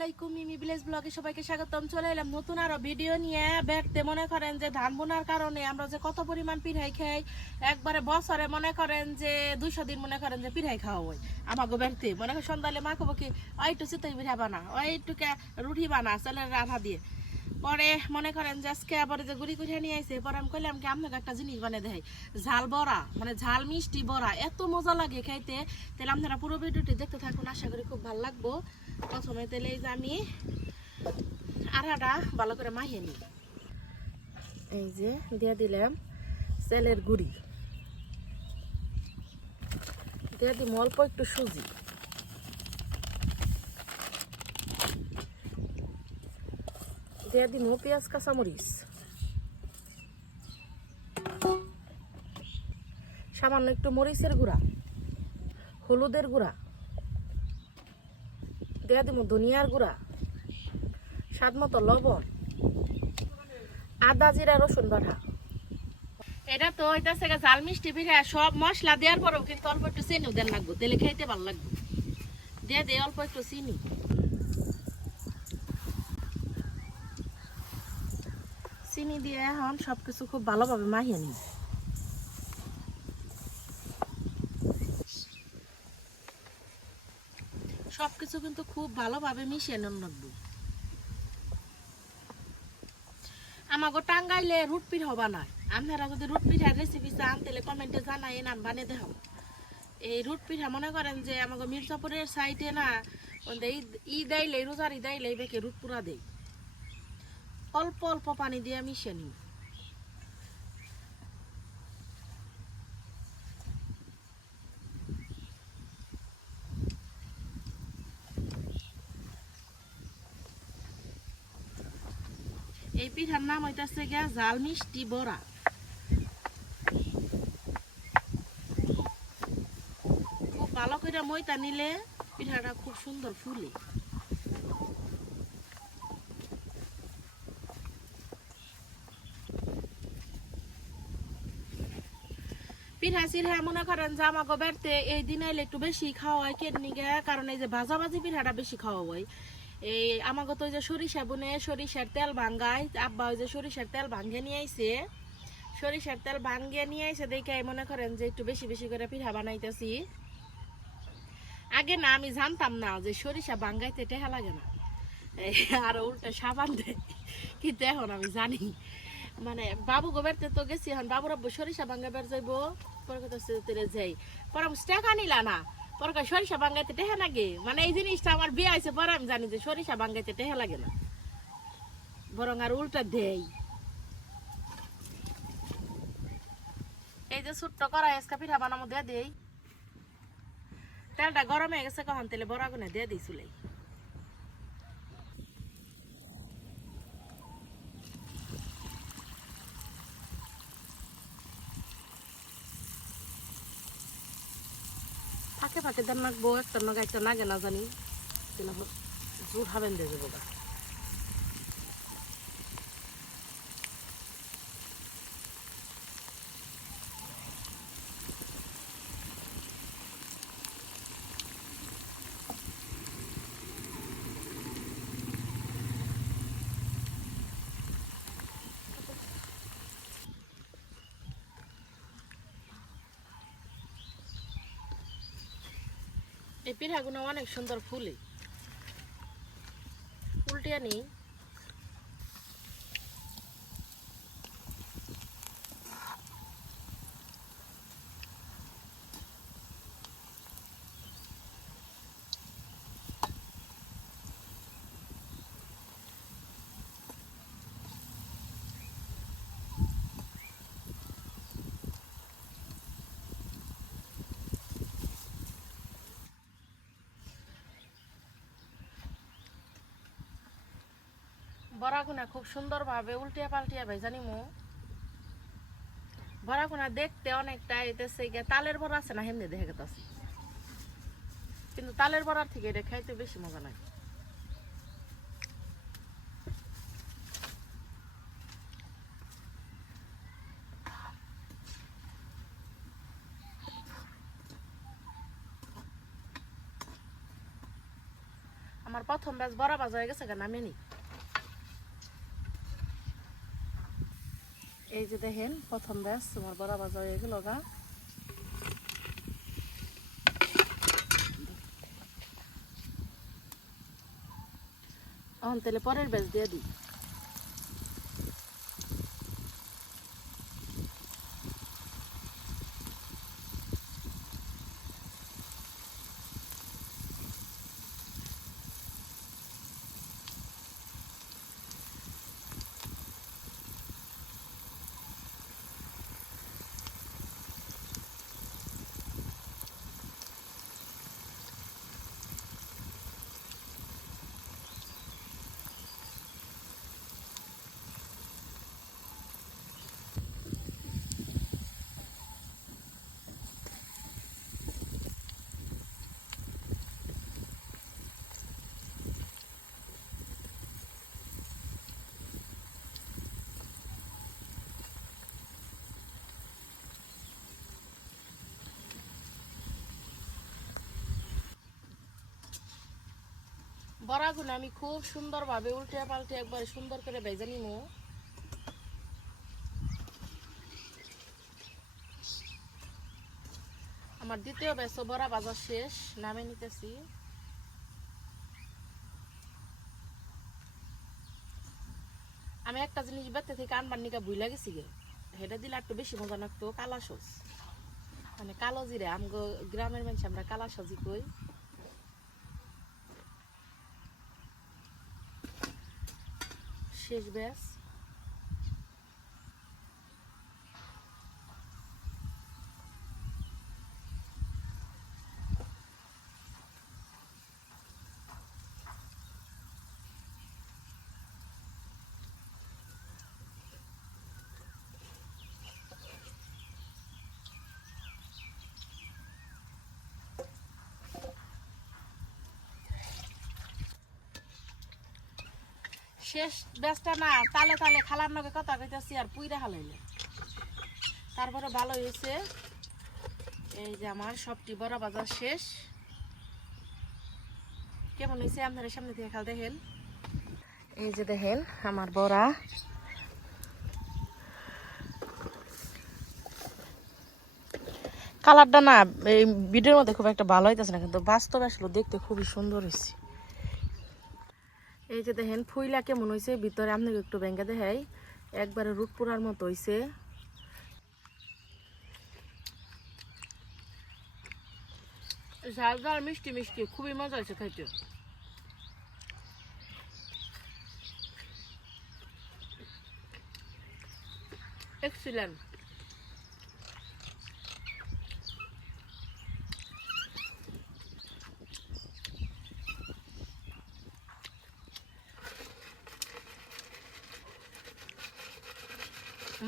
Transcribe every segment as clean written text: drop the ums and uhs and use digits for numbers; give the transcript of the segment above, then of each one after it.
আলাইকুম, মিমি ভিলেজ ব্লগে সবাইকে স্বাগতম। চলে এলাম নতুন আরো ভিডিও নিয়ে। বেড়তে মনে করেন যে ধান বোনার কারণে আমরা যে কত পরিমাণ পিঠাই খাই, একবারে বছরে মনে করেন যে 200 দিন মনে করেন যে পিঠাই খাওয়া হয় আমাকে বেড়তে। মনে করেন সন্ধ্যালে মা কব কি ওই একটু চিতই পিঠা বানা, ওই একটুকে রুটি বানা চালের আঠা দিয়ে। পরে মনে করেন যে আজকে আবার যে গুড়ি কুঠা নিয়ে আসে, পরে আমি কইলাম কি আপনাকে একটা জিনিস বানিয়ে দেয়, ঝাল বড়া, মানে ঝাল মিষ্টি বড়া, এত মজা লাগে খাইতে। তাহলে আপনারা পুরো ভিডিওটি দেখতে থাকুন, আশা করি খুব ভালো লাগবো। প্রথমে তাহলে এই যে আমি আটাটা ভালো করে মাখিয়ে নিই। এই যে দিয়ে দিলাম চালের গুঁড়ি, দিয়ে দিই অল্প একটু সুজি, দিয়ে দিই পেঁয়াজ কাঁচামরিচ, সামান্য একটু মরিচের গুঁড়া, হলুদের গুঁড়া, দিয়ে দিব ধনিয়ার গুঁড়া, স্বাদ মতো লবণ, আদা জিরা রসুন বাটা। এটা তো হইতেছে ঝাল মিষ্টি পিঠা, সব মশলা দেওয়ার পরেও কিন্তু অল্প একটু চিনিও দেন লাগবে, তাহলে খাইতে ভালো লাগবে। দিয়ে দে অল্প একটু চিনি, চিনি দিয়ে এখন সবকিছু খুব ভালোভাবে মাখিয়ে নিব। সবকিছু কিন্তু খুব ভালোভাবে মিশিয়ে নেন লাগবে। আমাকে টাঙ্গাইলে রুট পিঠা বানায়, আপনারা যদি রুট পিঠার রেসিপি চান তাহলে কমেন্টে জানাই, নাম বানিয়ে দেব। এই রুট পিঠা মনে করেন যে আমাকে মির্জাপুরের সাইডে না ই দেয়লে, রোজার ই দেয়লে বেঁকে রুট পুরা দেয়, অল্প অল্প পানি দিয়ে মিশিয়ে নিই। এই পিঠার নাম হইতেছে গিয়া ঝাল মিষ্টি বড়া। খুব ভালো করে মইটা নিলে পিঠাটা খুব সুন্দর ফুলে। পিঠা চিঠা মনে করেন যে আমাকে বেড়তে এই দিন আইলে একটু বেশি খাওয়া হয়, কেটনি গে, কারণ এই যে ভাজাভাজি পিঠাটা বেশি খাওয়া হয়। এই আমাকে তো ওই যে সরিষা বুনে সরিষার তেল ভাঙ্গায়, আব্বা ওই যে সরিষার তেল ভাঙ্গে নিয়ে আইছে, সরিষার তেল ভাঙ্গে নিয়ে আইছে দেখে মনে করেন যে একটু বেশি বেশি করে পিঠা বানাইতেছি। আগে না আমি জানতাম না যে সরিষা ভাঙ্গাইতে টেহা লাগে না, আর উল্টা সাবান দেয়, কিন্তু এখন আমি জানি। মানে বাবু গোবেরতে তো গেছি, এখন বাবুর আব্বু সরিষা ভাঙ্গা বের যাইবো, পরে কথা যাই, পরে টাকা নিলা না, পরে সরিষা ভাঙ্গাইতে টেহা লাগে। মানে এই জিনিসটা আমার বিয়ে আছে, পরে আমি জানি যে সরিষা ভাঙ্গাইতে টেহা লাগে না, বরং আর উল্টা দেয়। এই যে ছোট্ট কড়াই আজকে পিঠা বানামো দিয়ে দেই, তেলটা গরম হয়ে গেছে, কখন তেলে বড়া গুনে দিয়ে দিই চুলাই। ফাঁকে ফাঁকে দেন নাকবো, একটা নগা একটা নাগে না জানি, জোর হাবেন দিয়ে যাবো। এই পিঠাগুলো অনেক সুন্দর ফুলে, উল্টে নিই। বড়াগুনা খুব সুন্দর ভাবে উল্টিয়া পাল্টিয়া ভেজা নিমু। বড়াগুনা দেখতে অনেকটা এতেছে তালের বড়া আছে না, হেমনি দেখে গেছে, কিন্তু তালের বড়ার থেকে এটা খাইতে বেশি মজা লাগে। আমার আমার প্রথম ব্যাচ বড়া ভাজা হয়ে গেছে কেন আমি নি এই যে দেখেন প্রথম ব্যাচ তোমার বড়া ভাজা হয়ে গেল গা তাহলে পরের ব্যাচ দিয়ে দিই বড়াগুলো আমি খুব সুন্দরভাবে উল্টে পাল্টে একবার সুন্দর করে ভেজে নিমু আমার দ্বিতীয় ব্যাচ বড়া ভাজা শেষ নামে নিতেছি আমি একটা জিনিস বেতে থেকে আনবার নিকা ভুইলা গেছি গে সেটা দিলে একটু বেশি মজা লাগতো কালা সস মানে কালো জিরে আমগো গ্রামের মানুষ আমরা কালা সজি কই শেষ ব্যাচ শেষ ব্যাচটা না তালে তালে খালার নগে কথা কইতাছি আর পুইরা হালাইলে তারপরে ভালো হয়েছে এই যে আমার সবটি বড়া ভাজা শেষ কেমন হয়েছে আপনারা সামনে থেকে খাল দেখেন এই যে দেখেন আমার বড়া কালারটা না এই ভিডিওর মধ্যে খুব একটা ভালো হইতেছে না কিন্তু বাস্তবে আসলে দেখতে খুবই সুন্দর হয়েছে এই যে দেখেন ফুইলা কেমন হয়েছে ভিতরে আপনাকে একটু ভেঙে দেখাই একবারে রুট পোড়ার মতো হয়েছে ঝাল ঝাল মিষ্টি মিষ্টি খুবই মজা হয়েছে খাইতে এক্সিলেন্ট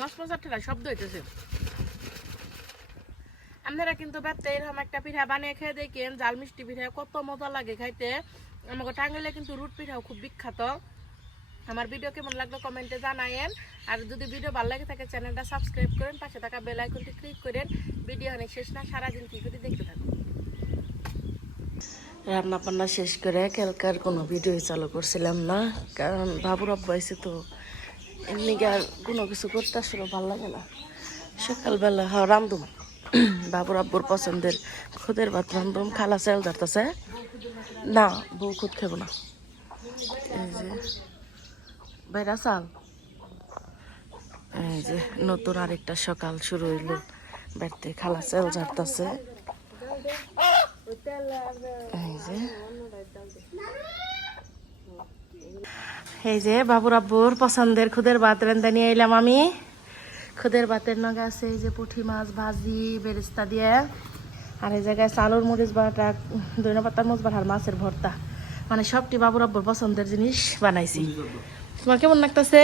মস্ত মজার ঠেলা শব্দ হইতেছে আপনারা কিন্তু বাড়তে এরকম একটা পিঠা বানিয়ে খেয়ে দেখেন জাল মিষ্টি পিঠা কত মজা লাগে খাইতে আমাকে টাঙ্গাইলে কিন্তু রুট পিঠাও খুব বিখ্যাত আমার ভিডিও কেমন লাগলো কমেন্টে জানায়েন আর যদি ভিডিও ভালো লাগে থাকে চ্যানেলটা সাবস্ক্রাইব করেন পাশে থাকা বেল আইকনটি ক্লিক করেন ভিডিও অনেক শেষ না সারাদিন কি করে দেখতে থাকুন রান্না বান্না শেষ করে কালকার কোনো ভিডিও চালু করছিলাম না কারণ বাবুর আব্বু আইছে তো এমনি আর কোনো কিছু করতে আসলে ভালো লাগে না সকালবেলা রান্ধুম বাবুর আব্বুর পছন্দের খুদের ভাত রান্ধুম খালা চাল ধরতেছে না বউ খুদ খাবো না এই যে বাইরা চাল এই যে নতুন আরেকটা সকাল শুরু হইল বাড়িতে খালা চাল ঝাড়তেছে এই যে বাবুর আব্বুর পছন্দের খুদের ভাত রান্ধা নিয়ে এলাম আমি খুদের ভাতের নগে আছে এই যে পুঁটি মাছ ভাজি বেরেস্তা দিয়ে আর এই জায়গায় চালুর মরিচ বাটা ধনিয়া পাতার মরিচ বাটার মাছের ভর্তা মানে সবটি বাবুর আব্বুর পছন্দের জিনিস বানাইছি তোমার কেমন লাগতেছে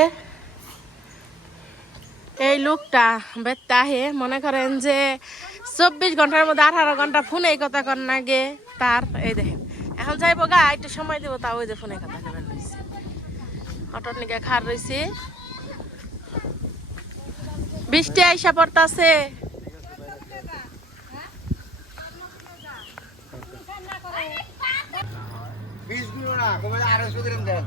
এই লোকটা বেত্তা আহে মনে করেন যে 24 ঘন্টার মধ্যে 18 ঘন্টা ফোনে কথা কর না গে তার এই দেখেন এখন যাইবো গা একটু সময় দেবো তা ওই যে ফোনে কথা কেবেন রয়েছে অটোর নিকে খার রয়েছে বৃষ্টি আইসা পড়তাছে বীজগুলো না কমে 250 গ্রাম দেন